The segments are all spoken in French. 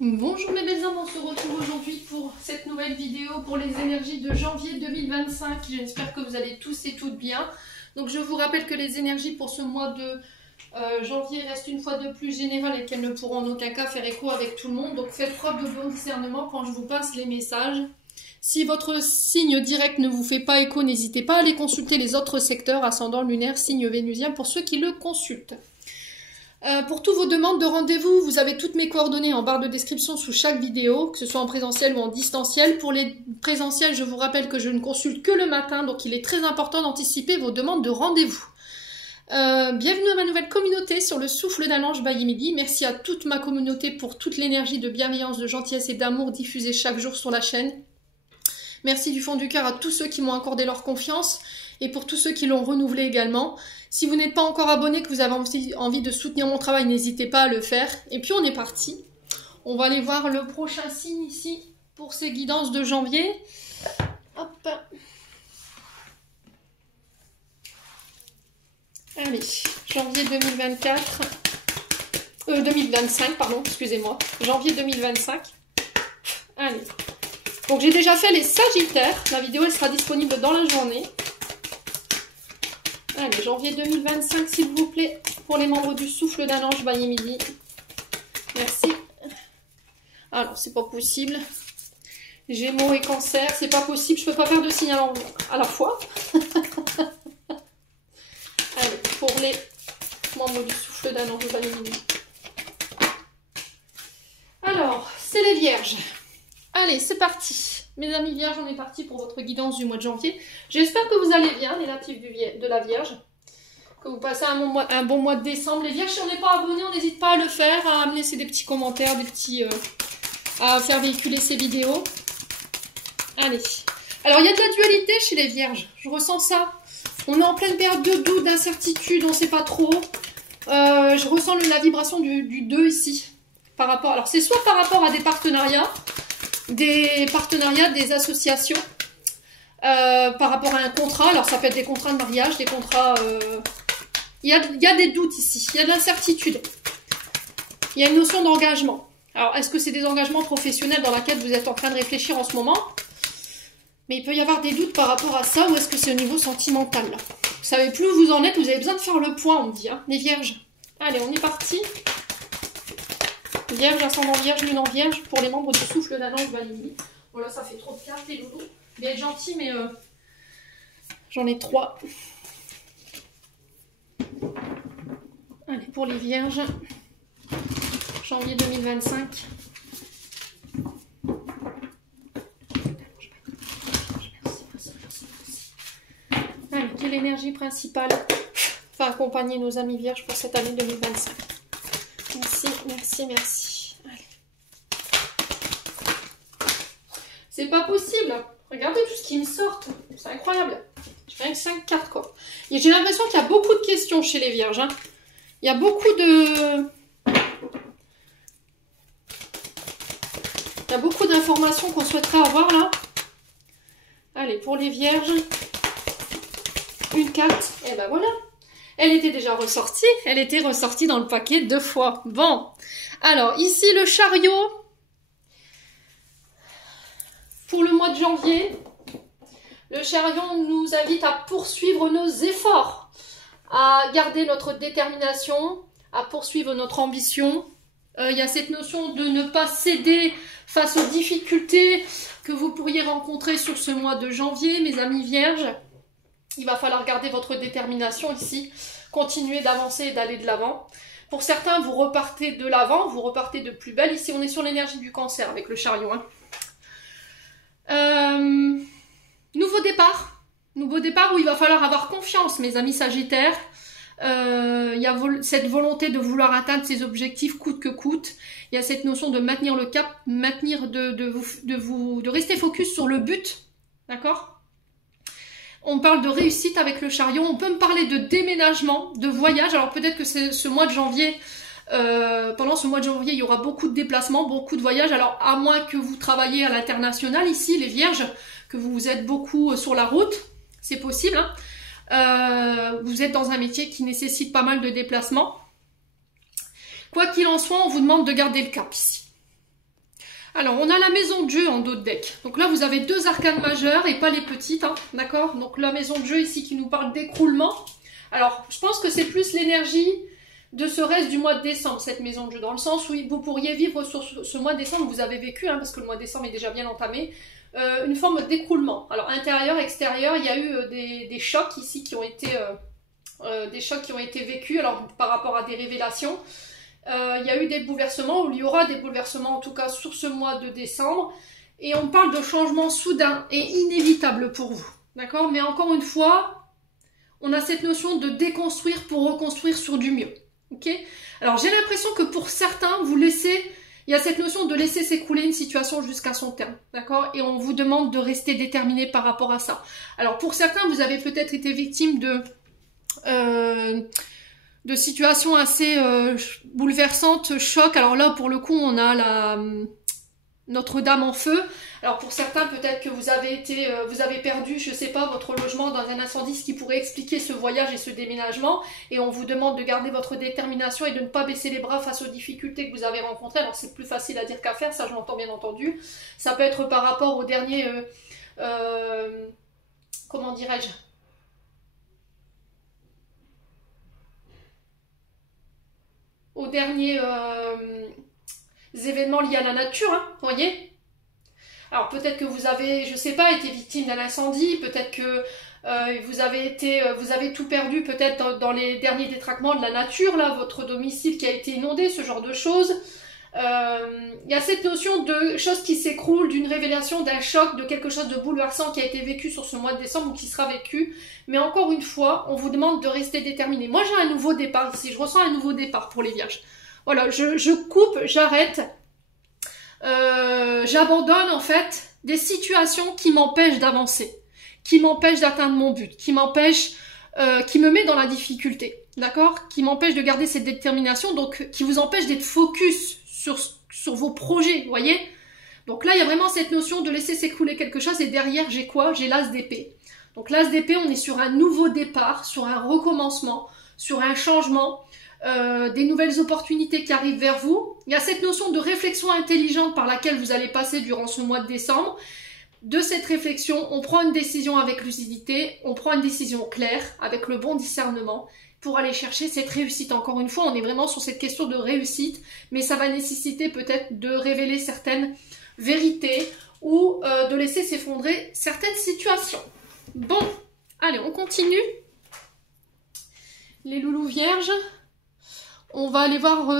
Bonjour mes belles âmes, on se retrouve aujourd'hui pour cette nouvelle vidéo pour les énergies de janvier 2025. J'espère que vous allez tous et toutes bien. Donc je vous rappelle que les énergies pour ce mois de janvier restent une fois de plus générales et qu'elles ne pourront en aucun cas faire écho avec tout le monde. Donc faites preuve de bon discernement quand je vous passe les messages. Si votre signe direct ne vous fait pas écho, n'hésitez pas à aller consulter les autres secteurs, ascendant lunaire, signe vénusien, pour ceux qui le consultent. Pour toutes vos demandes de rendez-vous, vous avez toutes mes coordonnées en barre de description sous chaque vidéo, que ce soit en présentiel ou en distanciel. Pour les présentiels, je vous rappelle que je ne consulte que le matin, donc il est très important d'anticiper vos demandes de rendez-vous. Bienvenue à ma nouvelle communauté sur le souffle d'un ange by Midi. Merci à toute ma communauté pour toute l'énergie de bienveillance, de gentillesse et d'amour diffusée chaque jour sur la chaîne. Merci du fond du cœur à tous ceux qui m'ont accordé leur confiance et pour tous ceux qui l'ont renouvelé également. Si vous n'êtes pas encore abonné, que vous avez envie de soutenir mon travail, n'hésitez pas à le faire. Et puis on est parti. On va aller voir le prochain signe ici pour ces guidances de janvier. Hop. Allez, janvier 2024. 2025, pardon, excusez-moi. Janvier 2025. Allez. Donc j'ai déjà fait les Sagittaires. La vidéo elle sera disponible dans la journée. Allez, janvier 2025, s'il vous plaît, pour les membres du souffle d'un ange by Midi. Merci. Alors, c'est pas possible. Gémeaux et Cancer, c'est pas possible. Je peux pas faire de signe à la fois. Allez, pour les membres du souffle d'un ange by Midi. Alors, c'est les Vierges. Allez, c'est parti. Mes amis Vierges, on est parti pour votre guidance du mois de janvier. J'espère que vous allez bien, les natifs de la Vierge. Que vous passez un bon mois de décembre. Les Vierges, si on n'est pas abonné, on n'hésite pas à le faire, à me laisser des petits commentaires, à faire véhiculer ces vidéos. Allez. Alors, il y a de la dualité chez les Vierges. Je ressens ça. On est en pleine période de doute, d'incertitude, on ne sait pas trop. Je ressens la vibration du 2 ici. Alors, c'est soit par rapport à des partenariats, des associations, par rapport à un contrat. Alors ça peut être des contrats de mariage, des contrats... Il y a des doutes ici, il y a de l'incertitude. Il y a une notion d'engagement. Alors est-ce que c'est des engagements professionnels dans lesquels vous êtes en train de réfléchir en ce moment? Mais il peut y avoir des doutes par rapport à ça, ou est-ce que c'est au niveau sentimental là? Vous savez plus où vous en êtes, vous avez besoin de faire le point, on me dit, hein, les Vierges. Allez, on est parti. Vierge, ascendant Vierge, lune en Vierge, pour les membres du souffle d'un ange validé. Voilà, ça fait trop de cartes, les loulous. Je vais être gentil, mais j'en ai 3. Allez, pour les Vierges, janvier 2025. Allez, quelle énergie principale va accompagner nos amis Vierges pour cette année 2025? Merci, merci, merci. Allez. C'est pas possible. Regardez tout ce qui me sort. C'est incroyable. Je fais rien que 5 cartes, quoi. Et j'ai l'impression qu'il y a beaucoup de questions chez les Vierges. Hein. Il y a beaucoup de... Il y a beaucoup d'informations qu'on souhaiterait avoir, là. Allez, pour les Vierges. Une carte. Et ben voilà. Elle était déjà ressortie. Elle était ressortie dans le paquet 2 fois. Bon. Alors, ici, le chariot. Pour le mois de janvier, le chariot nous invite à poursuivre nos efforts, à garder notre détermination, à poursuivre notre ambition. Il y a cette notion de ne pas céder face aux difficultés que vous pourriez rencontrer sur ce mois de janvier, mes amis Vierges. Il va falloir garder votre détermination ici, continuer d'avancer et d'aller de l'avant. Pour certains, vous repartez de l'avant, vous repartez de plus belle. Ici, on est sur l'énergie du Cancer avec le chariot. Hein. Nouveau départ où il va falloir avoir confiance, mes amis Sagittaires. Il y a cette volonté de vouloir atteindre ses objectifs coûte que coûte. Il y a cette notion de maintenir le cap, de rester focus sur le but. D'accord ? On parle de réussite avec le chariot. On peut me parler de déménagement, de voyage. Alors peut-être que c'est ce mois de janvier, pendant ce mois de janvier, il y aura beaucoup de déplacements, beaucoup de voyages. Alors à moins que vous travaillez à l'international ici, les Vierges, que vous êtes beaucoup sur la route, c'est possible. Hein. Vous êtes dans un métier qui nécessite pas mal de déplacements. Quoi qu'il en soit, on vous demande de garder le cap ici. Alors, on a la maison de jeu en dos de deck. Donc là, vous avez 2 arcanes majeures et pas les petites, hein, d'accord? Donc la maison de jeu ici qui nous parle d'écroulement. Alors, je pense que c'est plus l'énergie de ce reste du mois de décembre, cette maison de jeu, dans le sens où vous pourriez vivre sur ce mois de décembre, vous avez vécu, hein, parce que le mois de décembre est déjà bien entamé, une forme d'écroulement. Alors, intérieur, extérieur, il y a eu des chocs ici qui ont été... des chocs qui ont été vécus, alors par rapport à des révélations. Il y a eu des bouleversements, ou il y aura des bouleversements en tout cas sur ce mois de décembre, et on parle de changements soudains et inévitables pour vous, d'accord? Mais encore une fois, on a cette notion de déconstruire pour reconstruire sur du mieux, ok? Alors j'ai l'impression que pour certains, il y a cette notion de laisser s'écrouler une situation jusqu'à son terme, d'accord? Et on vous demande de rester déterminé par rapport à ça. Alors pour certains, vous avez peut-être été victime de situations assez bouleversantes, choc. Alors là, pour le coup, on a la Notre-Dame en feu. Alors pour certains, peut-être que vous avez perdu, je sais pas, votre logement dans un incendie, ce qui pourrait expliquer ce voyage et ce déménagement. Et on vous demande de garder votre détermination et de ne pas baisser les bras face aux difficultés que vous avez rencontrées. Alors c'est plus facile à dire qu'à faire, ça je l'entends bien entendu. Ça peut être par rapport au dernier... comment dirais-je ? Aux derniers événements liés à la nature, hein, vous voyez. Alors peut-être que vous avez, je sais pas, été victime d'un incendie, peut-être que vous avez tout perdu, peut-être dans les derniers détraquements de la nature, là, votre domicile qui a été inondé, ce genre de choses. Il y a cette notion de choses qui s'écroulent, d'une révélation, d'un choc, de quelque chose de bouleversant qui a été vécu sur ce mois de décembre ou qui sera vécu. Mais encore une fois, on vous demande de rester déterminé. Moi, j'ai un nouveau départ ici. Je ressens un nouveau départ pour les vierges. Voilà, je coupe, j'arrête. J'abandonne en fait des situations qui m'empêchent d'avancer, qui m'empêchent d'atteindre mon but, qui me met dans la difficulté, d'accord? Qui m'empêche de garder cette détermination, donc qui vous empêche d'être focus sur vos projets, vous voyez? Donc là, il y a vraiment cette notion de laisser s'écouler quelque chose, et derrière, j'ai quoi? J'ai l'as d'épée. Donc l'as d'épée, on est sur un nouveau départ, sur un recommencement, sur un changement, des nouvelles opportunités qui arrivent vers vous. Il y a cette notion de réflexion intelligente par laquelle vous allez passer durant ce mois de décembre. De cette réflexion, on prend une décision avec lucidité, on prend une décision claire, avec le bon discernement, pour aller chercher cette réussite. Encore une fois, on est vraiment sur cette question de réussite, mais ça va nécessiter peut-être de révéler certaines vérités ou de laisser s'effondrer certaines situations. Bon, allez, on continue. Les loulous vierges, on va aller voir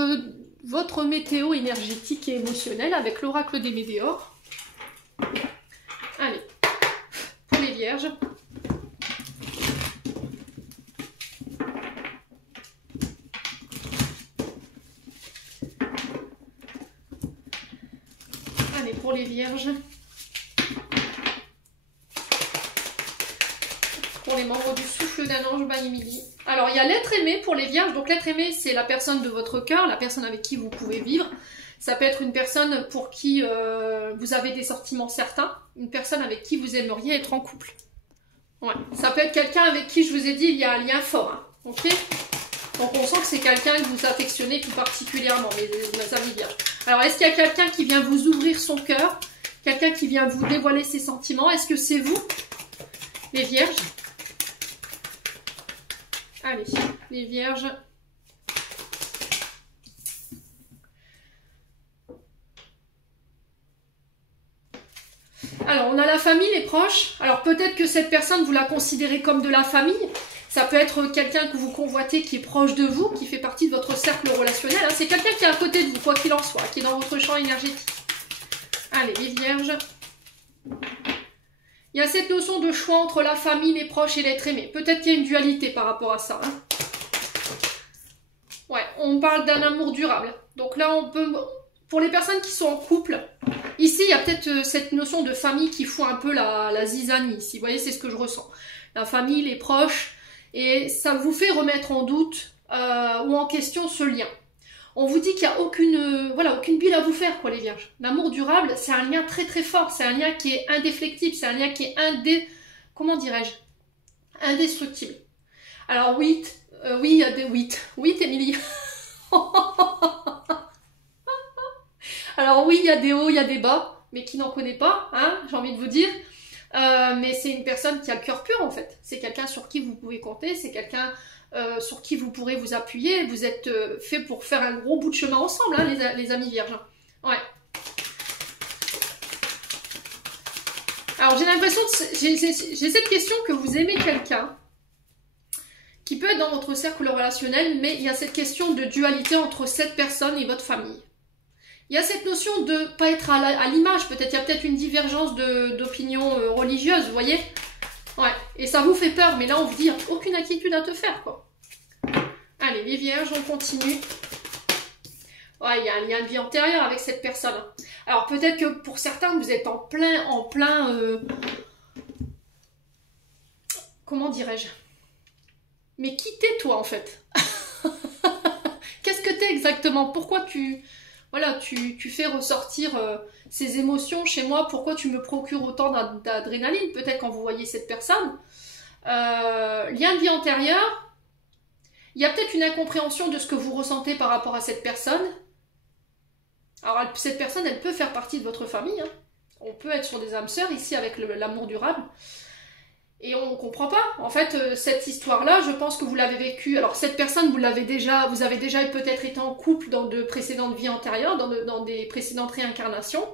votre météo énergétique et émotionnelle avec l'oracle des météores. Allez, pour les vierges. Allez, pour les vierges. Pour les membres du souffle d'un ange by Emily. Alors, il y a l'être aimé pour les vierges. Donc, l'être aimé, c'est la personne de votre cœur, la personne avec qui vous pouvez vivre. Ça peut être une personne pour qui vous avez des sentiments certains, une personne avec qui vous aimeriez être en couple. Ouais. Ça peut être quelqu'un avec qui, je vous ai dit, il y a un lien fort. Hein. Ok? Donc, on sent que c'est quelqu'un que vous affectionnez tout particulièrement, mes amis vierges. Alors, est-ce qu'il y a quelqu'un qui vient vous ouvrir son cœur? Quelqu'un qui vient vous dévoiler ses sentiments? Est-ce que c'est vous, les vierges? Allez, les vierges. Alors, on a la famille, les proches. Alors, peut-être que cette personne, vous la considérez comme de la famille. Ça peut être quelqu'un que vous convoitez qui est proche de vous, qui fait partie de votre cercle relationnel. Hein. C'est quelqu'un qui est à côté de vous, quoi qu'il en soit, qui est dans votre champ énergétique. Allez, les vierges. Il y a cette notion de choix entre la famille, les proches et l'être aimé. Peut-être qu'il y a une dualité par rapport à ça. Hein. Ouais, on parle d'un amour durable. Donc là, on peut... Pour les personnes qui sont en couple, ici, il y a peut-être cette notion de famille qui fout un peu la zizanie ici. Vous voyez, c'est ce que je ressens. La famille, les proches, et ça vous fait remettre en doute ou en question ce lien. On vous dit qu'il n'y a aucune bile à vous faire, quoi, les vierges. L'amour durable, c'est un lien très très fort. C'est un lien qui est indéflectible. C'est un lien qui est comment dirais-je? Indestructible. Alors, oui, il y a des 8, Émilie. Alors oui, il y a des hauts, il y a des bas, mais qui n'en connaît pas, hein, j'ai envie de vous dire. Mais c'est une personne qui a le cœur pur en fait. C'est quelqu'un sur qui vous pouvez compter, c'est quelqu'un sur qui vous pourrez vous appuyer. Vous êtes fait pour faire un gros bout de chemin ensemble, hein, les amis vierges. Ouais. Alors j'ai l'impression, j'ai cette question que vous aimez quelqu'un qui peut être dans votre cercle relationnel, mais il y a cette question de dualité entre cette personne et votre famille. Il y a cette notion de pas être à l'image, peut-être il y a peut-être une divergence d'opinion religieuse, vous voyez? Ouais, et ça vous fait peur, mais là on vous dit, il n'y a aucune inquiétude à te faire, quoi. Allez, les vierges, on continue. Ouais, il y a un lien de vie antérieur avec cette personne. Alors peut-être que pour certains, vous êtes en plein, comment dirais-je? Mais qui t'es toi en fait? Qu'est-ce que t'es exactement? Pourquoi tu fais ressortir ces émotions chez moi? Pourquoi tu me procures autant d'adrénaline? Peut-être quand vous voyez cette personne. Lien de vie antérieur. Il y a peut-être une incompréhension de ce que vous ressentez par rapport à cette personne. Alors cette personne, elle peut faire partie de votre famille. Hein. On peut être sur des âmes sœurs ici avec l'amour durable. Et on ne comprend pas. En fait, cette histoire-là, je pense que vous l'avez vécue. Alors cette personne, vous avez déjà peut-être été en couple dans de précédentes vies antérieures, dans des précédentes réincarnations.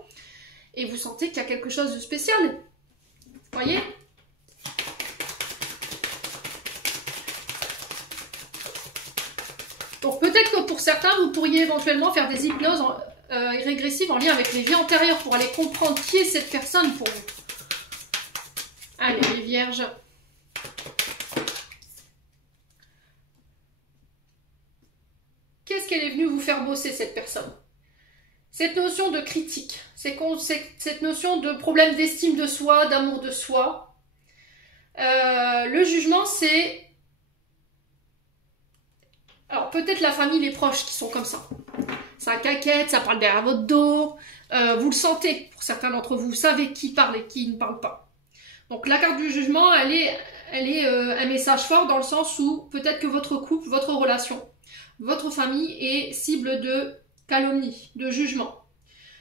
Et vous sentez qu'il y a quelque chose de spécial. Voyez ? Donc peut-être que pour certains, vous pourriez éventuellement faire des hypnoses régressives en lien avec les vies antérieures pour aller comprendre qui est cette personne pour vous. Allez, les vierges. Qu'est-ce qu'elle est venue vous faire bosser, cette personne? Cette notion de critique, cette notion de problème d'estime de soi, d'amour de soi. Le jugement, c'est... Alors, peut-être la famille, les proches qui sont comme ça. Ça caquette, ça parle derrière votre dos. Vous le sentez, pour certains d'entre vous. Vous savez qui parle et qui ne parle pas. Donc la carte du jugement, elle est un message fort dans le sens où peut-être que votre couple, votre relation, votre famille est cible de calomnie, de jugement,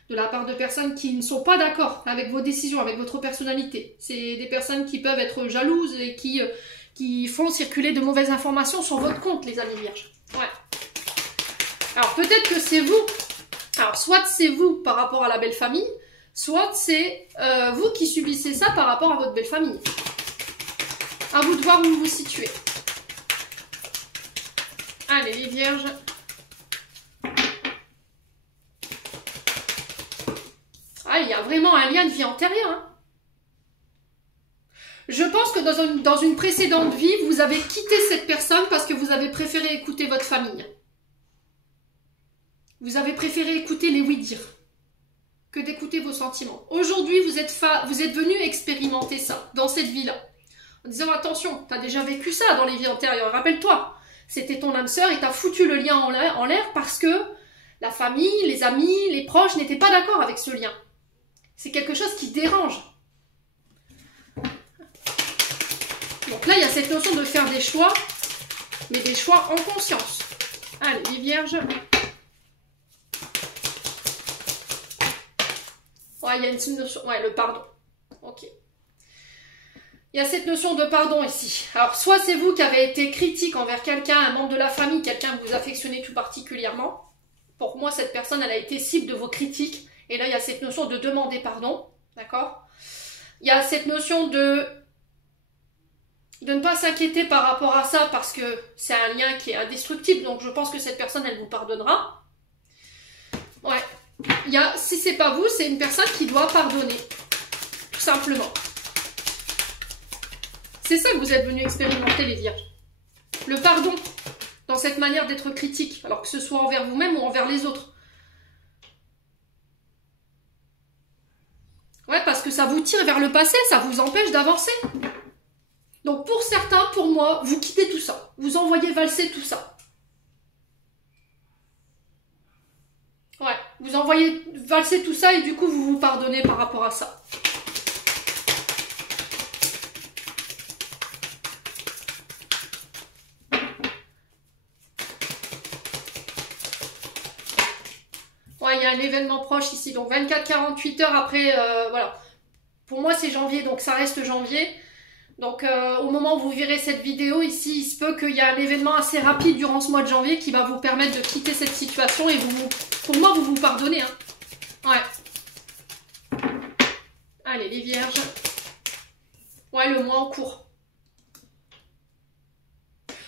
de la part de personnes qui ne sont pas d'accord avec vos décisions, avec votre personnalité. C'est des personnes qui peuvent être jalouses et qui font circuler de mauvaises informations sur votre compte, les amis vierges. Ouais. Alors peut-être que c'est vous. Alors soit c'est vous par rapport à la belle famille, soit c'est vous qui subissez ça par rapport à votre belle famille. À vous de voir où vous vous situez. Allez, les vierges. Ah, il y a vraiment un lien de vie antérieur. Hein. Je pense que dans une précédente vie, vous avez quitté cette personne parce que vous avez préféré écouter votre famille. Vous avez préféré écouter les oui-dire que d'écouter vos sentiments. Aujourd'hui, vous êtes venu expérimenter ça, dans cette vie-là. En disant, attention, tu as déjà vécu ça dans les vies antérieures. Rappelle-toi, c'était ton âme sœur et t'as foutu le lien en l'air parce que la famille, les amis, les proches n'étaient pas d'accord avec ce lien. C'est quelque chose qui dérange. Donc là, il y a cette notion de faire des choix, mais des choix en conscience. Allez, les vierges. Ouais, il y a une notion... Ouais, le pardon. Ok. Il y a cette notion de pardon ici. Alors, soit c'est vous qui avez été critique envers quelqu'un, un membre de la famille, quelqu'un que vous affectionnez tout particulièrement. Pour moi, cette personne, elle a été cible de vos critiques. Et là, il y a cette notion de demander pardon. D'accord? Il y a cette notion de ne pas s'inquiéter par rapport à ça parce que c'est un lien qui est indestructible. Donc, je pense que cette personne, elle vous pardonnera. Ouais. Si c'est pas vous, c'est une personne qui doit pardonner. Tout simplement. C'est ça que vous êtes venu expérimenter, les vierges. Le pardon, dans cette manière d'être critique, alors que ce soit envers vous-même ou envers les autres. Ouais, parce que ça vous tire vers le passé, ça vous empêche d'avancer. Donc pour certains, pour moi, vous quittez tout ça. Vous envoyez valser tout ça. Ouais, vous envoyez valser tout ça et du coup, vous vous pardonnez par rapport à ça. Ouais, il y a un événement proche ici, donc 24-48 heures après, voilà. Pour moi, c'est janvier, donc ça reste janvier. Donc, au moment où vous verrez cette vidéo, ici, il se peut qu'il y ait un événement assez rapide durant ce mois de janvier qui va vous permettre de quitter cette situation et pour moi, vous pardonnez, hein. Ouais. Allez, les vierges. Ouais, le mois en cours.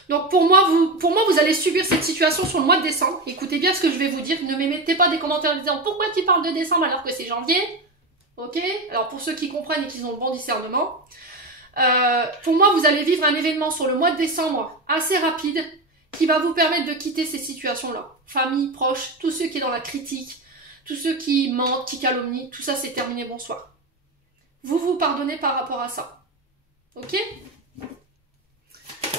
Donc pour moi, vous allez subir cette situation sur le mois de décembre. Écoutez bien ce que je vais vous dire. Ne m'émettez pas des commentaires en disant pourquoi tu parles de décembre alors que c'est janvier. Ok? Alors pour ceux qui comprennent et qui ont le bon discernement. Pour moi, vous allez vivre un événement sur le mois de décembre assez rapide qui va vous permettre de quitter ces situations-là. Famille, proches, tous ceux qui sont dans la critique, tous ceux qui mentent, qui calomnient, tout ça c'est terminé, bonsoir. Vous pardonnez par rapport à ça. Ok?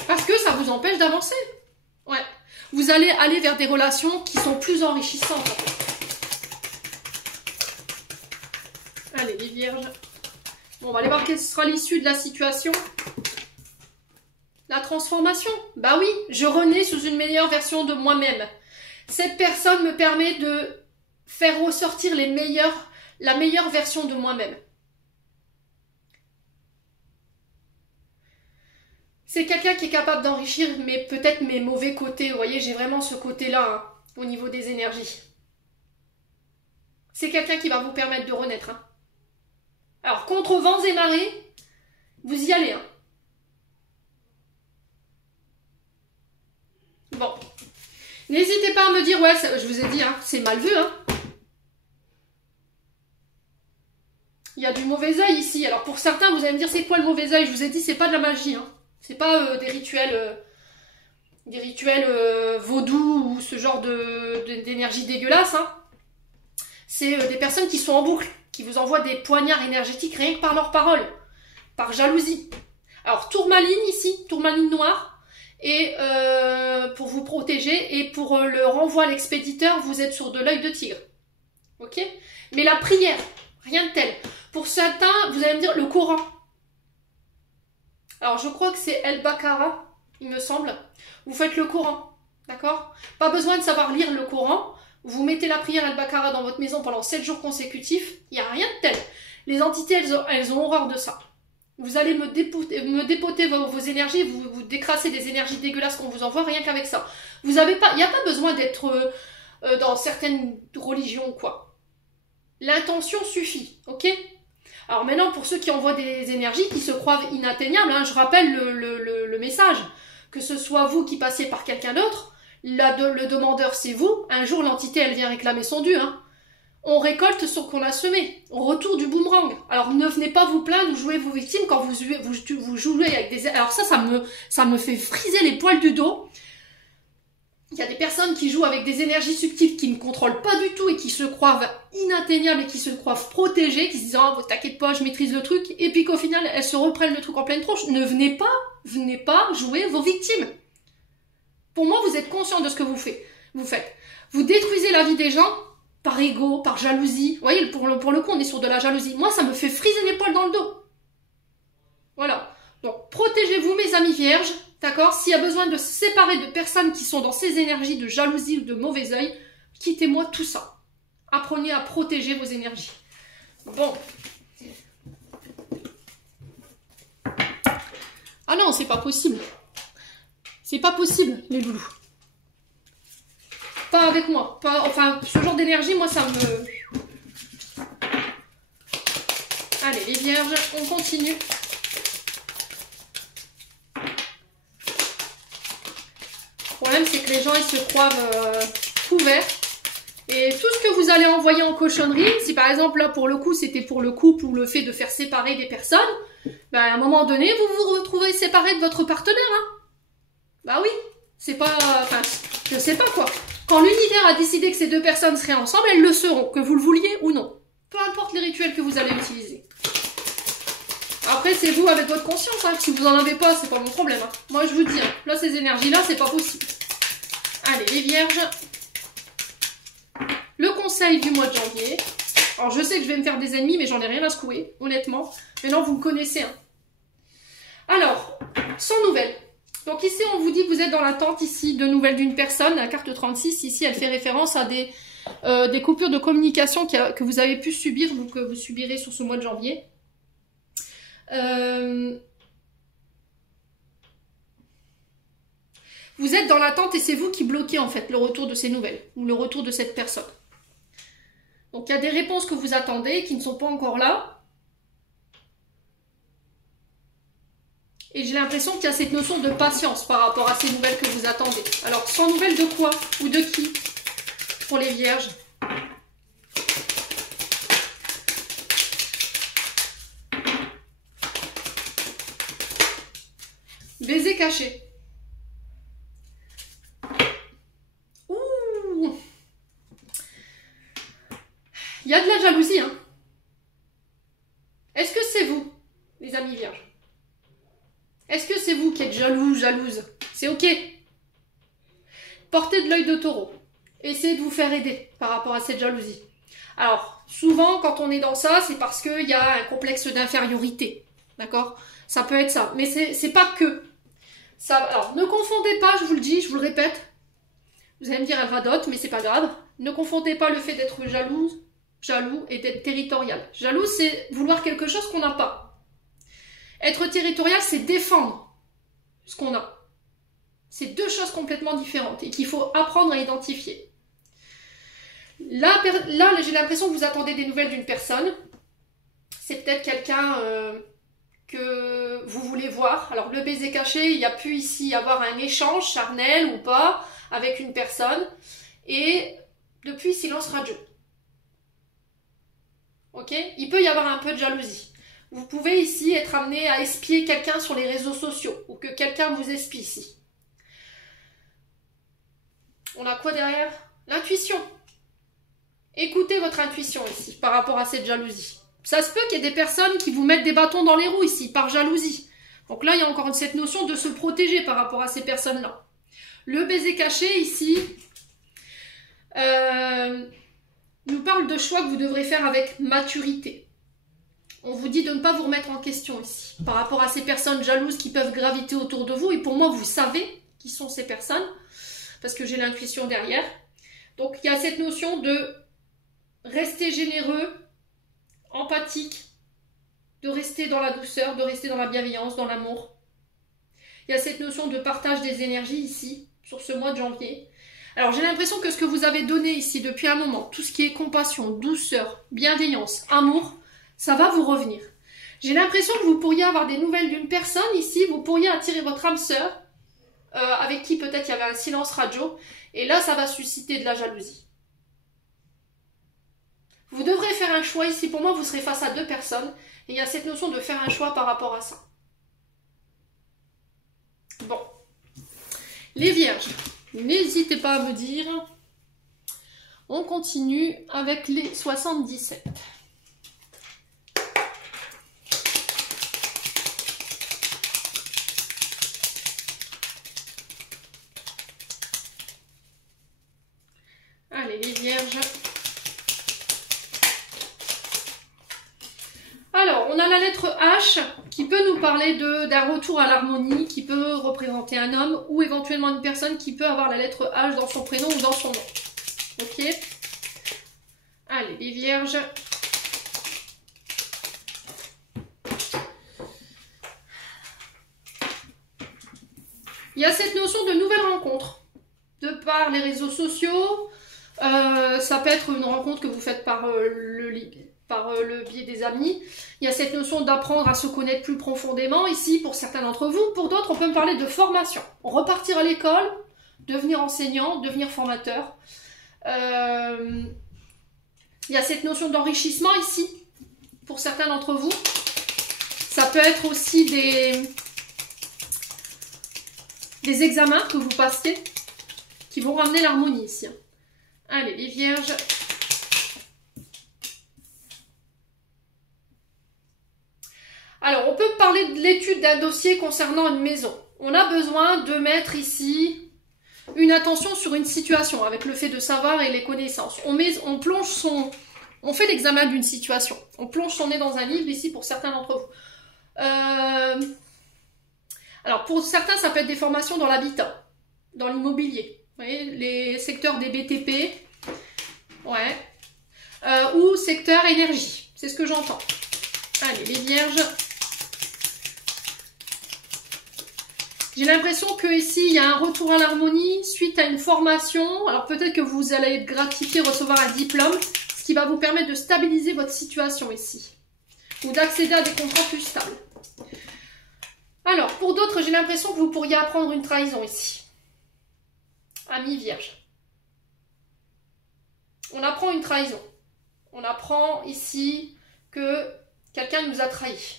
Parce que ça vous empêche d'avancer. Ouais. Vous allez aller vers des relations qui sont plus enrichissantes. Allez, les vierges. Bon, on va aller voir quelle sera l'issue de la situation. La transformation. Bah oui, je renais sous une meilleure version de moi-même. Cette personne me permet de faire ressortir la meilleure version de moi-même. C'est quelqu'un qui est capable d'enrichir peut-être mes mauvais côtés. Vous voyez, j'ai vraiment ce côté-là hein, au niveau des énergies. C'est quelqu'un qui va vous permettre de renaître. Hein. Alors, contre vents et marées, vous y allez. Hein. Bon. N'hésitez pas à me dire, ouais, je vous ai dit, hein, c'est mal vu. Hein. Il y a du mauvais œil ici. Alors, pour certains, vous allez me dire, c'est quoi le mauvais œil? Je vous ai dit, c'est pas de la magie. Hein. C'est pas des rituels vaudous ou ce genre d'énergie dégueulasse. Hein. C'est des personnes qui sont en boucle, qui vous envoient des poignards énergétiques rien que par leurs paroles, par jalousie. Alors tourmaline ici, tourmaline noire, et pour vous protéger, et pour le renvoi à l'expéditeur, vous êtes sur de l'œil de tigre. Ok? Mais la prière, rien de tel. Pour certains, vous allez me dire le Coran. Alors, je crois que c'est El Bakara, il me semble. Vous faites le Coran, d'accord? Pas besoin de savoir lire le Coran. Vous mettez la prière El Bakara dans votre maison pendant 7 jours consécutifs. Il n'y a rien de tel. Les entités, elles ont horreur de ça. Vous allez me dépoter vos énergies, vous décrasser des énergies dégueulasses qu'on vous envoie rien qu'avec ça. Il n'y a pas besoin d'être dans certaines religions ou quoi. L'intention suffit, ok? Alors maintenant, pour ceux qui envoient des énergies qui se croient inatteignables, hein, je rappelle le message. Que ce soit vous qui passiez par quelqu'un d'autre, le demandeur c'est vous, un jour l'entité elle vient réclamer son dû. Hein. On récolte ce qu'on a semé, au retour du boomerang. Alors ne venez pas vous plaindre ou jouer vos victimes quand vous jouez avec des... Alors ça me fait friser les poils du dos. Il y a des personnes qui jouent avec des énergies subtiles qui ne contrôlent pas du tout et qui se croient inatteignables et qui se croient protégées, qui se disent « Oh, t'inquiète pas, je maîtrise le truc » et puis qu'au final, elles se reprennent le truc en pleine tronche. Ne venez pas jouer vos victimes. Pour moi, vous êtes conscient de ce que vous faites. Vous détruisez la vie des gens par ego, par jalousie. Vous voyez, pour le coup, on est sur de la jalousie. Moi, ça me fait friser les poils dans le dos. Voilà. Donc, protégez-vous, mes amis vierges. D'accord? S'il y a besoin de se séparer de personnes qui sont dans ces énergies de jalousie ou de mauvais œil, quittez-moi tout ça. Apprenez à protéger vos énergies. Bon. Ah non, c'est pas possible. C'est pas possible, les loulous. Pas avec moi. Enfin, ce genre d'énergie, moi, ça me... Allez, les vierges, on continue. Le problème, c'est que les gens, ils se croient couverts. Et tout ce que vous allez envoyer en cochonnerie, si par exemple, là, pour le coup, c'était pour le couple ou le fait de faire séparer des personnes, ben, à un moment donné, vous vous retrouvez séparé de votre partenaire. Hein. Bah oui, c'est pas... Enfin, je sais pas quoi. Quand l'univers a décidé que ces deux personnes seraient ensemble, elles le seront, que vous le vouliez ou non. Peu importe les rituels que vous allez utiliser. Après, c'est vous avec votre conscience. Hein. Si vous en avez pas, c'est pas mon problème. Hein. Moi, je vous dis, hein, là, ces énergies-là, c'est pas possible. Allez, les vierges. Le conseil du mois de janvier. Alors, je sais que je vais me faire des ennemis, mais j'en ai rien à secouer, honnêtement. Maintenant, vous me connaissez. Hein. Alors, sans nouvelles. Donc ici, on vous dit que vous êtes dans l'attente ici de nouvelles d'une personne. La carte 36, ici, elle fait référence à des coupures de communication que vous avez pu subir ou que vous subirez sur ce mois de janvier. Vous êtes dans l'attente et c'est vous qui bloquez en fait le retour de ces nouvelles ou le retour de cette personne. Donc il y a des réponses que vous attendez qui ne sont pas encore là. Et j'ai l'impression qu'il y a cette notion de patience par rapport à ces nouvelles que vous attendez. Alors sans nouvelles de quoi ou de qui pour les vierges? Baiser caché. Ouh. Il y a de la jalousie, hein. Est-ce que c'est vous, les amis vierges? Est-ce que c'est vous qui êtes jaloux, jalouse? C'est ok. Portez de l'œil de taureau. Essayez de vous faire aider par rapport à cette jalousie. Alors, souvent, quand on est dans ça, c'est parce qu'il y a un complexe d'infériorité. D'accord? Ça peut être ça. Mais c'est pas que. Ça, alors, ne confondez pas, je vous le dis, je vous le répète. Vous allez me dire, elle radote, mais c'est pas grave. Ne confondez pas le fait d'être jaloux et d'être territorial. Jaloux, c'est vouloir quelque chose qu'on n'a pas. Être territorial, c'est défendre ce qu'on a. C'est deux choses complètement différentes et qu'il faut apprendre à identifier. Là j'ai l'impression que vous attendez des nouvelles d'une personne. C'est peut-être quelqu'un que vous voulez voir. Alors le baiser caché, il y a pu ici avoir un échange charnel ou pas avec une personne. Et depuis, silence radio. Ok? Il peut y avoir un peu de jalousie. Vous pouvez ici être amené à espier quelqu'un sur les réseaux sociaux ou que quelqu'un vous espie ici. On a quoi derrière? L'intuition. Écoutez votre intuition ici par rapport à cette jalousie. Ça se peut qu'il y ait des personnes qui vous mettent des bâtons dans les roues ici par jalousie. Donc là, il y a encore cette notion de se protéger par rapport à ces personnes-là. Le baiser caché ici nous parle de choix que vous devrez faire avec maturité. On vous dit de ne pas vous remettre en question ici par rapport à ces personnes jalouses qui peuvent graviter autour de vous. Et pour moi, vous savez qui sont ces personnes parce que j'ai l'intuition derrière. Donc, il y a cette notion de rester généreux, empathique, de rester dans la douceur, de rester dans la bienveillance, dans l'amour. Il y a cette notion de partage des énergies ici, sur ce mois de janvier. Alors, j'ai l'impression que ce que vous avez donné ici depuis un moment, tout ce qui est compassion, douceur, bienveillance, amour, ça va vous revenir. J'ai l'impression que vous pourriez avoir des nouvelles d'une personne ici, vous pourriez attirer votre âme sœur, avec qui peut-être il y avait un silence radio, et là ça va susciter de la jalousie. Vous devrez faire un choix ici, pour moi vous serez face à deux personnes, et il y a cette notion de faire un choix par rapport à ça. Bon, les vierges, n'hésitez pas à me dire, on continue avec les 77. Allez, les vierges. Alors, on a la lettre H qui peut nous parler d'un retour à l'harmonie, qui peut représenter un homme ou éventuellement une personne qui peut avoir la lettre H dans son prénom ou dans son nom. Ok? Allez, les vierges. Il y a cette notion de nouvelle rencontre. De par les réseaux sociaux, ça peut être une rencontre que vous faites par le biais des amis. Il y a cette notion d'apprendre à se connaître plus profondément ici pour certains d'entre vous. Pour d'autres, on peut me parler de formation. Repartir à l'école, devenir enseignant, devenir formateur. Il y a cette notion d'enrichissement ici pour certains d'entre vous. Ça peut être aussi des examens que vous passez qui vont ramener l'harmonie ici. Allez, les vierges. Alors, on peut parler de l'étude d'un dossier concernant une maison. On a besoin de mettre ici une attention sur une situation avec le fait de savoir et les connaissances. On fait l'examen d'une situation. On plonge son nez dans un livre ici pour certains d'entre vous. Alors, pour certains, ça peut être des formations dans l'habitat, dans l'immobilier. Vous voyez, les secteurs des BTP, Ouais. Ou secteur énergie. C'est ce que j'entends. Allez, les vierges. J'ai l'impression que ici, il y a un retour à l'harmonie suite à une formation. Alors peut-être que vous allez être gratifié, recevoir un diplôme, ce qui va vous permettre de stabiliser votre situation ici. Ou d'accéder à des contrats plus stables. Alors, pour d'autres, j'ai l'impression que vous pourriez apprendre une trahison ici. Amis vierges. On apprend une trahison. On apprend ici que quelqu'un nous a trahis.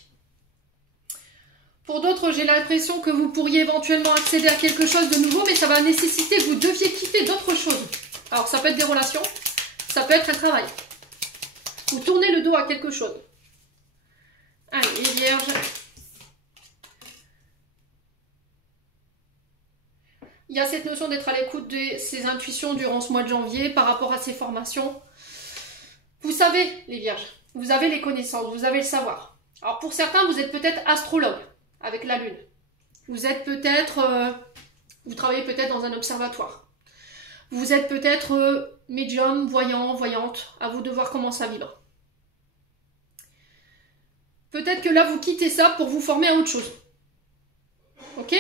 Pour d'autres, j'ai l'impression que vous pourriez éventuellement accéder à quelque chose de nouveau, mais ça va nécessiter que vous deviez quitter d'autres choses. Alors, ça peut être des relations, ça peut être un travail. Vous tournez le dos à quelque chose. Allez, les vierges. Il y a cette notion d'être à l'écoute de ses intuitions durant ce mois de janvier par rapport à ces formations. Vous savez, les vierges, vous avez les connaissances, vous avez le savoir. Alors, pour certains, vous êtes peut-être astrologue. Avec la lune. Vous êtes peut-être, vous travaillez peut-être dans un observatoire. Vous êtes peut-être médium, voyant, voyante. À vous de voir comment ça vibre. Peut-être que là, vous quittez ça pour vous former à autre chose. Ok?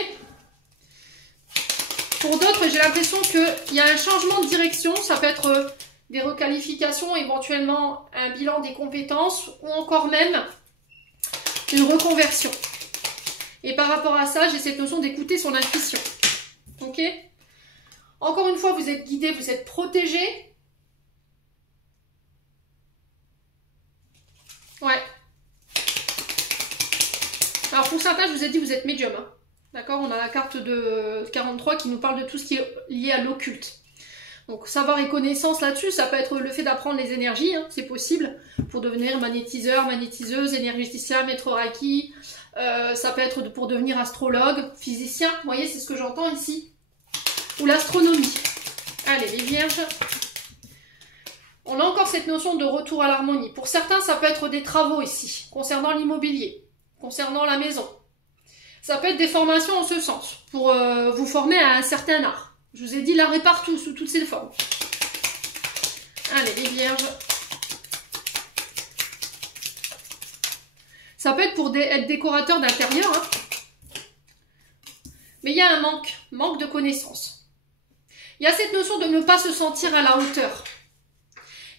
Pour d'autres, j'ai l'impression qu'il y a un changement de direction. Ça peut être des requalifications, éventuellement un bilan des compétences ou encore même une reconversion. Et par rapport à ça, j'ai cette notion d'écouter son intuition. Ok? Encore une fois, vous êtes guidé, vous êtes protégé. Ouais. Alors pour certains, je vous ai dit, vous êtes médium. Hein. D'accord? On a la carte de 43 qui nous parle de tout ce qui est lié à l'occulte. Donc savoir et connaissance là-dessus, ça peut être le fait d'apprendre les énergies, hein, c'est possible, pour devenir magnétiseur, magnétiseuse, énergéticien, maître Reiki. Ça peut être pour devenir astrologue, physicien, vous voyez, c'est ce que j'entends ici. Ou l'astronomie. Allez, les vierges. On a encore cette notion de retour à l'harmonie. Pour certains, ça peut être des travaux ici, concernant l'immobilier, concernant la maison. Ça peut être des formations en ce sens, pour vous former à un certain art. Je vous ai dit l'art est partout, sous toutes ses formes. Allez, les vierges. Ça peut être pour être décorateur d'intérieur. Hein. Mais il y a un manque de connaissances. Il y a cette notion de ne pas se sentir à la hauteur.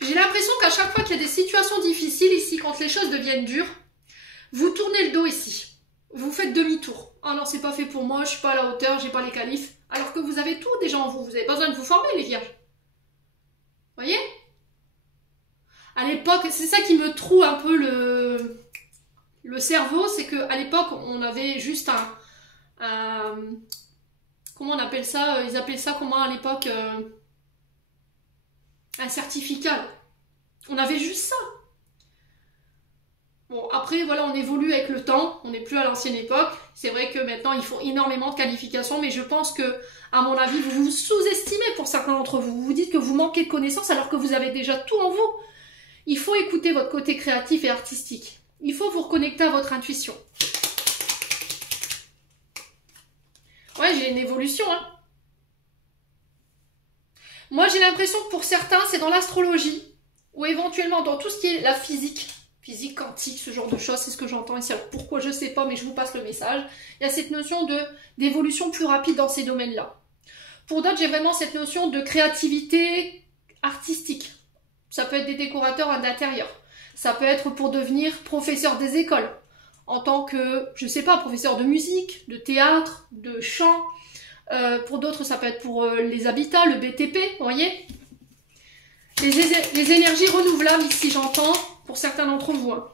J'ai l'impression qu'à chaque fois qu'il y a des situations difficiles ici, quand les choses deviennent dures, vous tournez le dos ici. Vous faites demi-tour. Ah non, c'est pas fait pour moi, je suis pas à la hauteur, j'ai pas les qualifs. Alors que vous avez tout déjà en vous. Vous n'avez pas besoin de vous former, les vierges. Vous voyez? À l'époque, c'est ça qui me troue un peu le cerveau, c'est qu'à l'époque, on avait juste un comment on appelle ça? Ils appelaient ça comment à l'époque? Un certificat. On avait juste ça. Bon, après, voilà, on évolue avec le temps, on n'est plus à l'ancienne époque. C'est vrai que maintenant, ils font énormément de qualifications, mais je pense que, à mon avis, vous vous sous-estimez pour certains d'entre vous. Vous vous dites que vous manquez de connaissances alors que vous avez déjà tout en vous. Il faut écouter votre côté créatif et artistique. Il faut vous reconnecter à votre intuition. Ouais, j'ai une évolution, hein. Moi, j'ai l'impression que pour certains, c'est dans l'astrologie, ou éventuellement dans tout ce qui est la physique quantique, ce genre de choses, c'est ce que j'entends ici. Alors pourquoi, je sais pas, mais je vous passe le message. Il y a cette notion d'évolution plus rapide dans ces domaines-là. Pour d'autres, j'ai vraiment cette notion de créativité artistique. Ça peut être des décorateurs d'intérieur. Ça peut être pour devenir professeur des écoles. En tant que, je sais pas, professeur de musique, de théâtre, de chant. Pour d'autres, ça peut être pour les habitats, le BTP, vous voyez. Les énergies renouvelables ici, j'entends, pour certains d'entre vous. Hein.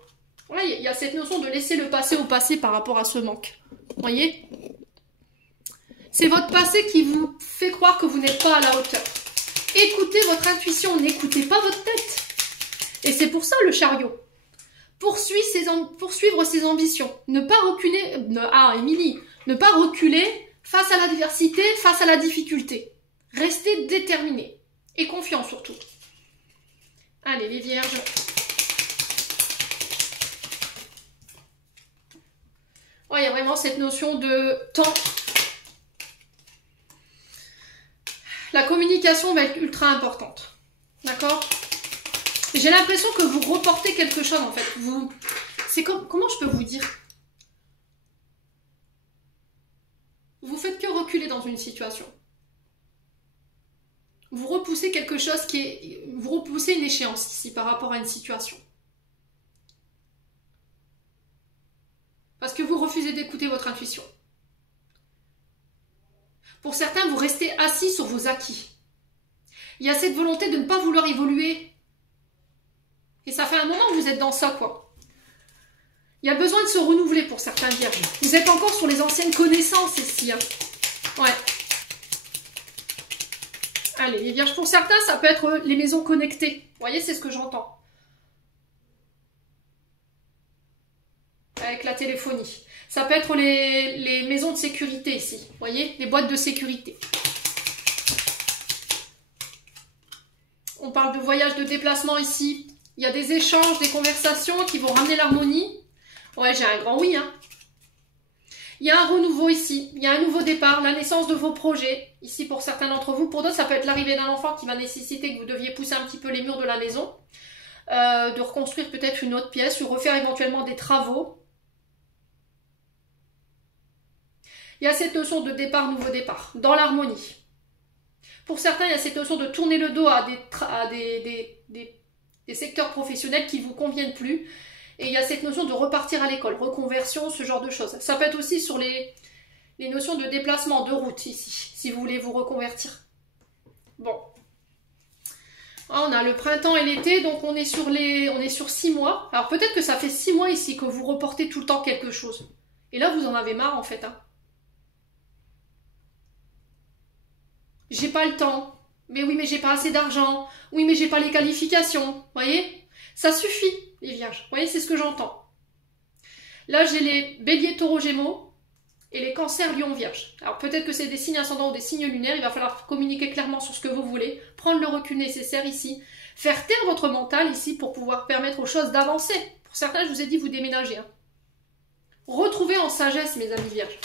Voilà, il y a cette notion de laisser le passé au passé par rapport à ce manque. Vous voyez? C'est votre passé qui vous fait croire que vous n'êtes pas à la hauteur. Écoutez votre intuition, n'écoutez pas votre tête. Et c'est pour ça le chariot. Poursuivre ses ambitions. Ne pas reculer. Émilie, ne pas reculer face à l'adversité, face à la difficulté. Restez déterminé. Et confiant surtout. Allez, les vierges. Ouais, il y a vraiment cette notion de temps. La communication va être ultra importante. D'accord? J'ai l'impression que vous reportez quelque chose en fait. C'est comment je peux vous dire? Vous faites que reculer dans une situation. Vous repoussez quelque chose vous repoussez une échéance ici par rapport à une situation. Parce que vous refusez d'écouter votre intuition. Pour certains, vous restez assis sur vos acquis. Il y a cette volonté de ne pas vouloir évoluer. Et ça fait un moment que vous êtes dans ça, quoi. Il y a besoin de se renouveler pour certains vierges. Vous êtes encore sur les anciennes connaissances ici. Hein. Ouais. Allez, les vierges, pour certains, ça peut être les maisons connectées. Vous voyez, c'est ce que j'entends. Avec la téléphonie. Ça peut être les maisons de sécurité ici. Vous voyez, les boîtes de sécurité. On parle de voyage, de déplacement ici. Il y a des échanges, des conversations qui vont ramener l'harmonie. Ouais, j'ai un grand oui. Hein. Il y a un renouveau ici. Il y a un nouveau départ, la naissance de vos projets. Ici, pour certains d'entre vous. Pour d'autres, ça peut être l'arrivée d'un enfant qui va nécessiter que vous deviez pousser un petit peu les murs de la maison. De reconstruire peut-être une autre pièce ou refaire éventuellement des travaux. Il y a cette notion de départ, nouveau départ, dans l'harmonie. Pour certains, il y a cette notion de tourner le dos à des secteurs professionnels qui ne vous conviennent plus. Et il y a cette notion de repartir à l'école, reconversion, ce genre de choses. Ça peut être aussi sur les notions de déplacement, de route ici, si vous voulez vous reconvertir. Bon. On a le printemps et l'été, donc on est sur 6 mois. Alors peut-être que ça fait 6 mois ici que vous reportez tout le temps quelque chose. Et là, vous en avez marre en fait. Hein. J'ai pas le temps. Mais oui, mais j'ai pas assez d'argent. Oui, mais j'ai pas les qualifications. Vous voyez? Ça suffit, les vierges. Vous voyez, c'est ce que j'entends. Là, j'ai les béliers, taureaux, gémeaux et les cancers, lions, vierges. Alors peut-être que c'est des signes ascendants ou des signes lunaires. Il va falloir communiquer clairement sur ce que vous voulez. Prendre le recul nécessaire ici. Faire taire votre mental ici pour pouvoir permettre aux choses d'avancer. Pour certains, je vous ai dit, vous déménagez. Hein. Retrouvez en sagesse, mes amis vierges.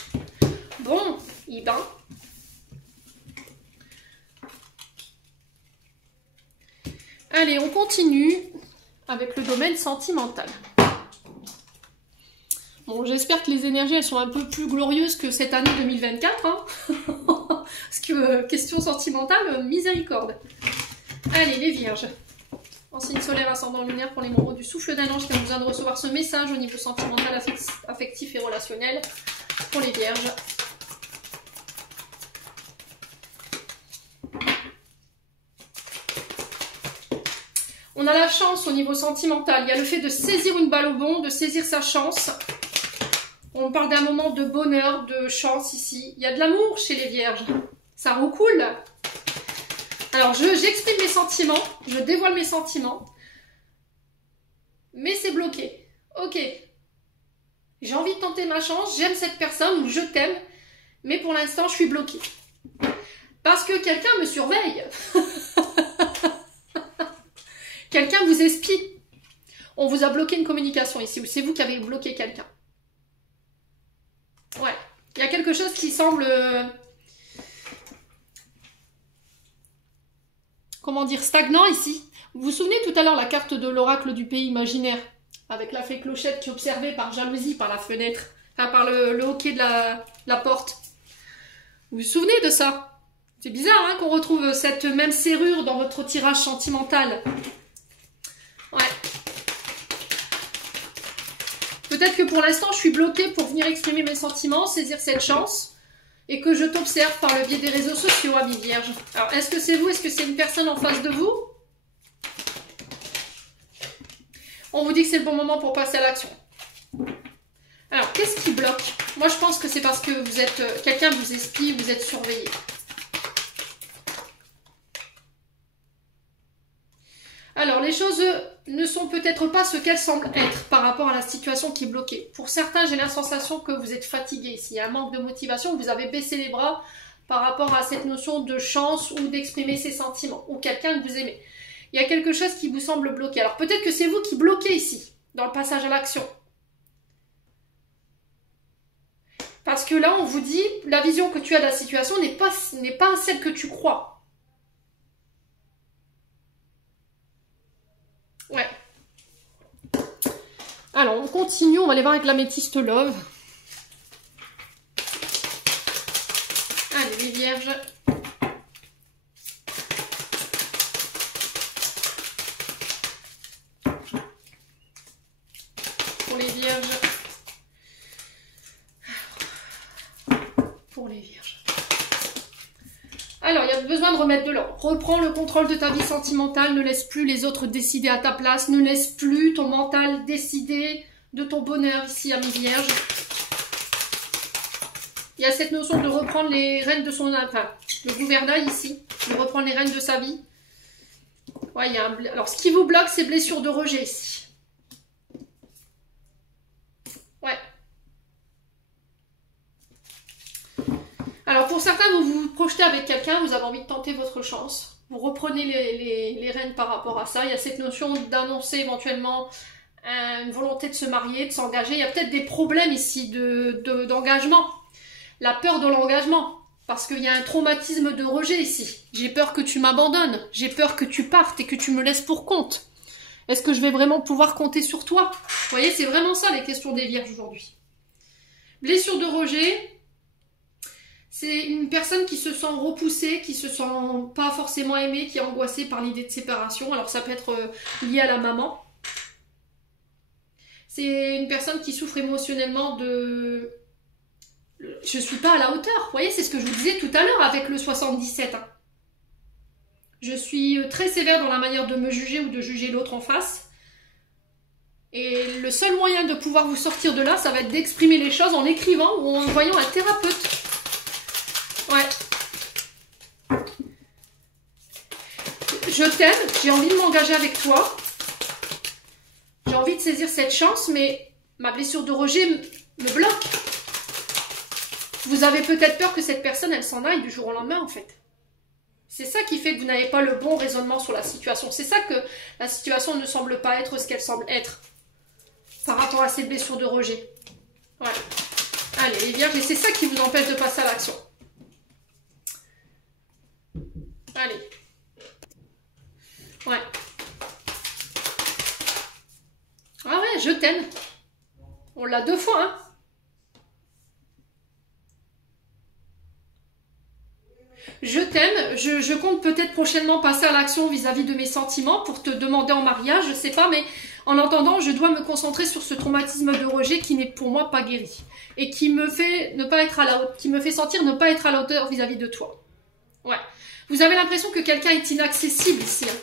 Bon, ben... Allez, on continue avec le domaine sentimental. Bon, j'espère que les énergies, elles sont un peu plus glorieuses que cette année 2024. Hein. Parce que, question sentimentale, miséricorde. Allez, les vierges. En signe solaire, ascendant lunaire pour les membres du souffle d'un ange qui a besoin de recevoir ce message au niveau sentimental, affectif et relationnel pour les vierges. On a la chance au niveau sentimental. Il y a le fait de saisir une balle au bond, de saisir sa chance. On parle d'un moment de bonheur, de chance ici. Il y a de l'amour chez les vierges. Ça recoule. Alors, j'exprime mes sentiments. Je dévoile mes sentiments. Mais c'est bloqué. Ok. J'ai envie de tenter ma chance. J'aime cette personne ou je t'aime. Mais pour l'instant, je suis bloquée. Parce que quelqu'un me surveille. Quelqu'un vous espie. On vous a bloqué une communication ici, ou c'est vous qui avez bloqué quelqu'un. Ouais. Il y a quelque chose qui semble... comment dire, stagnant ici. Vous vous souvenez tout à l'heure la carte de l'oracle du pays imaginaire, avec la fée Clochette qui observait par jalousie par la fenêtre, enfin par le hoquet de la porte. Vous vous souvenez de ça? C'est bizarre hein, qu'on retrouve cette même serrure dans votre tirage sentimental. Ouais. Peut-être que pour l'instant, je suis bloquée pour venir exprimer mes sentiments, saisir cette chance, et que je t'observe par le biais des réseaux sociaux, amis vierges. Alors, est-ce que c'est vous? Est-ce que c'est une personne en face de vous? On vous dit que c'est le bon moment pour passer à l'action. Alors, qu'est-ce qui bloque? Moi, je pense que c'est parce que vous êtes... quelqu'un vous espie, vous êtes surveillé. Alors, les choses ne sont peut-être pas ce qu'elles semblent être par rapport à la situation qui est bloquée. Pour certains, j'ai la sensation que vous êtes fatigué. S'il y a un manque de motivation, vous avez baissé les bras par rapport à cette notion de chance ou d'exprimer ses sentiments, ou quelqu'un que vous aimez. Il y a quelque chose qui vous semble bloqué. Alors, peut-être que c'est vous qui bloquez ici, dans le passage à l'action. Parce que là, on vous dit, la vision que tu as de la situation n'est pas celle que tu crois. Alors, on continue, on va aller voir avec l'améthyste love. Allez, les vierges. Pour les vierges. Pour les vierges. Alors, il y a besoin de remettre de l'ordre. Reprends le contrôle de ta vie sentimentale, ne laisse plus les autres décider à ta place, ne laisse plus ton mental décider de ton bonheur ici, amis vierges. Il y a cette notion de reprendre les rênes de son... Enfin, le gouvernail ici, de reprendre les rênes de sa vie. Ouais, il y a un... Alors, ce qui vous bloque, c'est blessure de rejet ici. Ouais. Alors, pour certains, vous vous projetez avec quelqu'un, vous avez envie de tenter votre chance. Vous reprenez les rênes par rapport à ça. Il y a cette notion d'annoncer éventuellement une volonté de se marier, de s'engager. Il y a peut-être des problèmes ici d'engagement. La peur de l'engagement. Parce qu'il y a un traumatisme de rejet ici. J'ai peur que tu m'abandonnes. J'ai peur que tu partes et que tu me laisses pour compte. Est-ce que je vais vraiment pouvoir compter sur toi? Vous voyez, c'est vraiment ça les questions des vierges aujourd'hui. Blessure de rejet. C'est une personne qui se sent repoussée, qui se sent pas forcément aimée, qui est angoissée par l'idée de séparation. Alors ça peut être lié à la maman. C'est une personne qui souffre émotionnellement de... Je suis pas à la hauteur. Vous voyez, c'est ce que je vous disais tout à l'heure avec le 77. Hein. Je suis très sévère dans la manière de me juger ou de juger l'autre en face. Et le seul moyen de pouvoir vous sortir de là, ça va être d'exprimer les choses en écrivant ou en voyant un thérapeute. Ouais. Je t'aime, j'ai envie de m'engager avec toi. J'ai envie de saisir cette chance, mais ma blessure de rejet me bloque. Vous avez peut-être peur que cette personne, elle s'en aille du jour au lendemain, en fait. C'est ça qui fait que vous n'avez pas le bon raisonnement sur la situation. C'est ça que la situation ne semble pas être ce qu'elle semble être. Par rapport à ces blessures de rejet. Ouais. Allez, les vierges, et c'est ça qui vous empêche de passer à l'action. Allez. Ouais. Ah ouais, je t'aime. On l'a 2 fois, hein. Je t'aime, je compte peut-être prochainement passer à l'action vis-à-vis de mes sentiments pour te demander en mariage, je sais pas, mais en entendant, je dois me concentrer sur ce traumatisme de rejet qui n'est pour moi pas guéri et qui me fait ne pas être à la hauteur, qui me fait sentir ne pas être à la hauteur vis-à-vis de toi. Ouais. Vous avez l'impression que quelqu'un est inaccessible ici. Hein.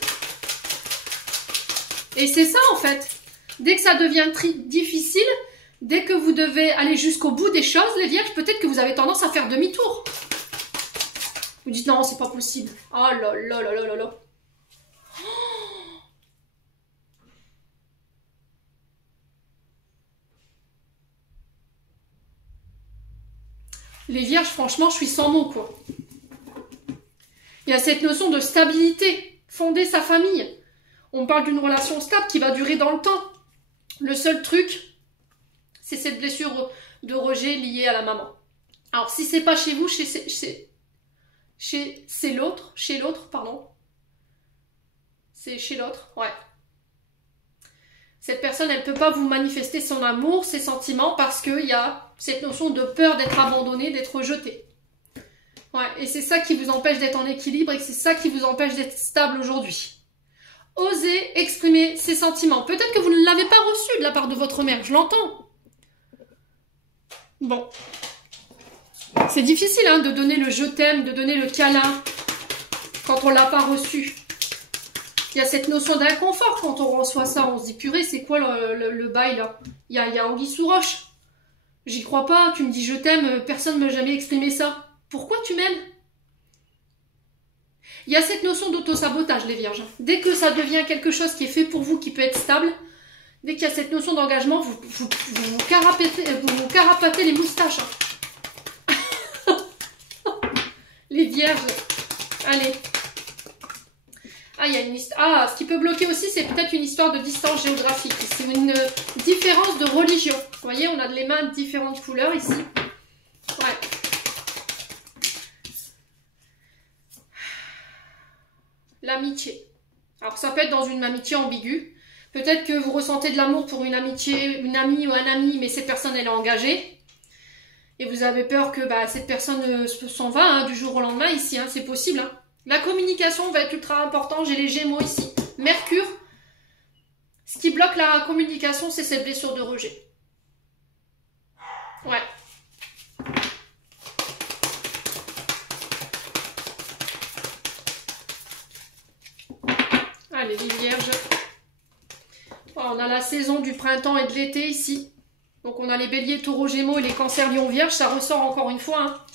Et c'est ça en fait. Dès que ça devient difficile, dès que vous devez aller jusqu'au bout des choses, les vierges, peut-être que vous avez tendance à faire demi-tour. Vous dites non, c'est pas possible. Oh là là là là là là. Les vierges, franchement, je suis sans mots, quoi. Il y a cette notion de stabilité, fonder sa famille. On parle d'une relation stable qui va durer dans le temps. Le seul truc, c'est cette blessure de rejet liée à la maman. Alors, si c'est pas chez vous, c'est l'autre, chez l'autre, pardon. C'est chez l'autre, ouais. Cette personne, elle ne peut pas vous manifester son amour, ses sentiments, parce qu'il y a cette notion de peur d'être abandonnée, d'être rejetée. Ouais, et c'est ça qui vous empêche d'être en équilibre et c'est ça qui vous empêche d'être stable aujourd'hui. Osez exprimer ses sentiments. Peut-être que vous ne l'avez pas reçu de la part de votre mère, je l'entends. Bon. C'est difficile hein, de donner le je t'aime, de donner le câlin quand on ne l'a pas reçu. Il y a cette notion d'inconfort quand on reçoit ça. On se dit, purée, c'est quoi le bail là? Il y a anguille sous roche. J'y crois pas, tu me dis je t'aime, personne ne m'a jamais exprimé ça. Pourquoi tu m'aimes? Il y a cette notion d'auto-sabotage, les vierges. Dès que ça devient quelque chose qui est fait pour vous, qui peut être stable, dès qu'il y a cette notion d'engagement, vous carapatez les moustaches. Les vierges. Allez. Ah, il y a une histoire. Ah, ce qui peut bloquer aussi, c'est peut-être une histoire de distance géographique. C'est une différence de religion. Vous voyez, on a les mains de différentes couleurs ici. Ouais. L'amitié. Alors, ça peut être dans une amitié ambiguë. Peut-être que vous ressentez de l'amour pour une amitié, une amie ou un ami, mais cette personne elle est engagée. Et vous avez peur que cette personne s'en va du jour au lendemain ici, c'est possible. La communication va être ultra importante, j'ai les Gémeaux ici. Mercure, ce qui bloque la communication, c'est cette blessure de rejet. Ouais. Allez, les Vierges. On a la saison du printemps et de l'été ici. Donc on a les béliers, taureaux, gémeaux et les cancers, lions, vierges. Ça ressort encore une fois.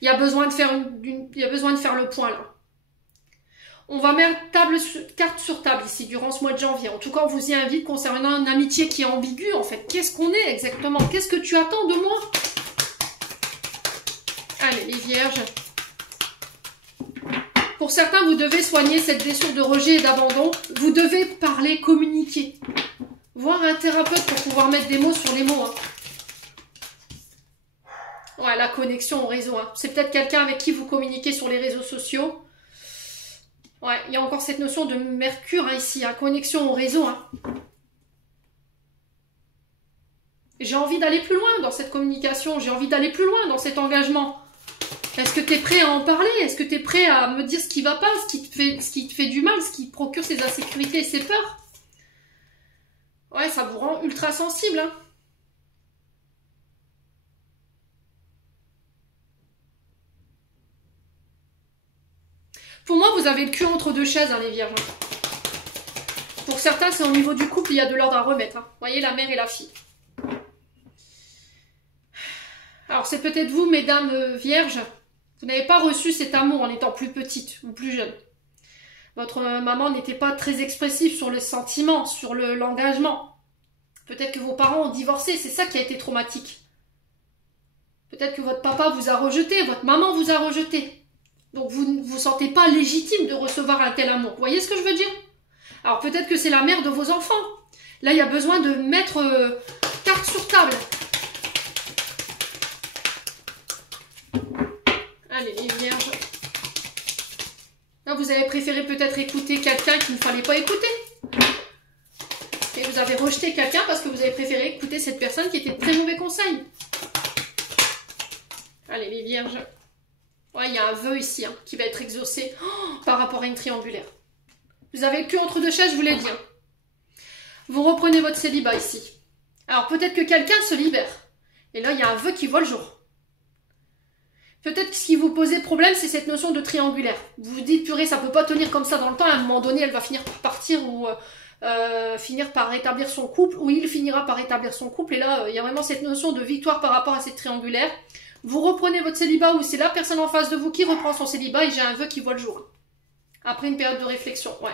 Il y a besoin de faire le point là. On va mettre carte sur table ici durant ce mois de janvier. En tout cas, on vous y invite concernant une amitié qui est ambiguë en fait. Qu'est-ce qu'on est exactement? Qu'est-ce que tu attends de moi? Allez, les vierges. Pour certains, vous devez soigner cette blessure de rejet et d'abandon. Vous devez parler, communiquer. Voir un thérapeute pour pouvoir mettre des mots sur les mots. Ouais, la connexion au réseau. C'est peut-être quelqu'un avec qui vous communiquez sur les réseaux sociaux. Ouais, il y a encore cette notion de Mercure ici, connexion au réseau. J'ai envie d'aller plus loin dans cette communication. J'ai envie d'aller plus loin dans cet engagement. Est-ce que tu es prêt à en parler? Est-ce que tu es prêt à me dire ce qui va pas, ce qui te fait du mal, ce qui te procure ces insécurités et ces peurs? Ouais, ça vous rend ultra sensible. Pour moi, vous avez le cul entre deux chaises, les vierges. Pour certains, c'est au niveau du couple, il y a de l'ordre à remettre. Vous voyez, la mère et la fille. Alors, c'est peut-être vous, mesdames vierges, vous n'avez pas reçu cet amour en étant plus petite ou plus jeune. Votre maman n'était pas très expressive sur le sentiment, sur l'engagement. Peut-être que vos parents ont divorcé, c'est ça qui a été traumatique. Peut-être que votre papa vous a rejeté, votre maman vous a rejeté. Donc vous ne vous sentez pas légitime de recevoir un tel amour. Vous voyez ce que je veux dire? Alors peut-être que c'est la mère de vos enfants. Là, il y a besoin de mettre carte sur table. Allez, les vierges. Là, vous avez préféré peut-être écouter quelqu'un qu'il ne fallait pas écouter. Et vous avez rejeté quelqu'un parce que vous avez préféré écouter cette personne qui était de très mauvais conseils. Allez, les vierges. Ouais, il y a un vœu ici qui va être exaucé par rapport à une triangulaire. Vous avez le cul entre deux chaises, je vous l'ai dit. Vous reprenez votre célibat ici. Alors peut-être que quelqu'un se libère. Et là, il y a un vœu qui voit le jour. Peut-être que ce qui vous posait problème, c'est cette notion de triangulaire. Vous vous dites, purée, ça peut pas tenir comme ça dans le temps. À un moment donné, elle va finir par partir ou finir par rétablir son couple. Ou il finira par rétablir son couple. Et là, il y a vraiment cette notion de victoire par rapport à cette triangulaire. Vous reprenez votre célibat ou c'est la personne en face de vous qui reprend son célibat et j'ai un vœu qui voit le jour. Après une période de réflexion, ouais.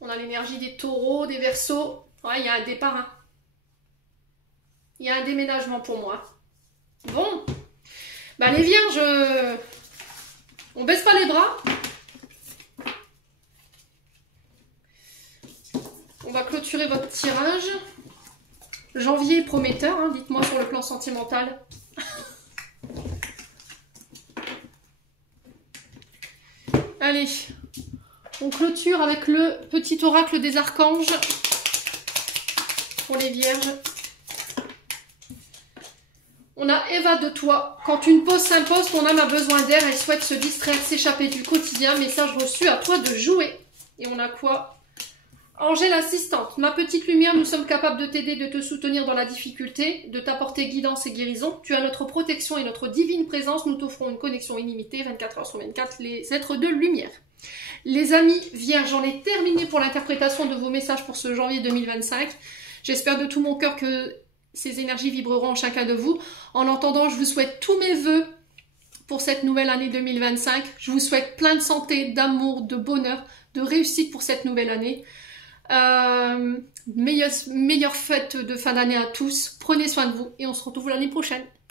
On a l'énergie des taureaux, des verseaux. Ouais, il y a un départ. Il y a un déménagement pour moi. Bon. Bah les vierges, on baisse pas les bras. On va clôturer votre tirage. Janvier est prometteur, dites-moi sur le plan sentimental. Allez, on clôture avec le petit oracle des archanges pour les vierges. On a Eva de toi. Quand une pause s'impose, ton âme a besoin d'air, elle souhaite se distraire, s'échapper du quotidien. Message reçu, à toi de jouer. Et on a quoi? Angèle assistante, ma petite lumière, nous sommes capables de t'aider, de te soutenir dans la difficulté, de t'apporter guidance et guérison. Tu as notre protection et notre divine présence. Nous t'offrons une connexion illimitée, 24 heures sur 24, les êtres de lumière. Les amis vierges, j'en ai terminé pour l'interprétation de vos messages pour ce janvier 2025. J'espère de tout mon cœur que ces énergies vibreront en chacun de vous. En entendant, je vous souhaite tous mes vœux pour cette nouvelle année 2025. Je vous souhaite plein de santé, d'amour, de bonheur, de réussite pour cette nouvelle année. Meilleure fête de fin d'année à tous. Prenez soin de vous et on se retrouve l'année prochaine.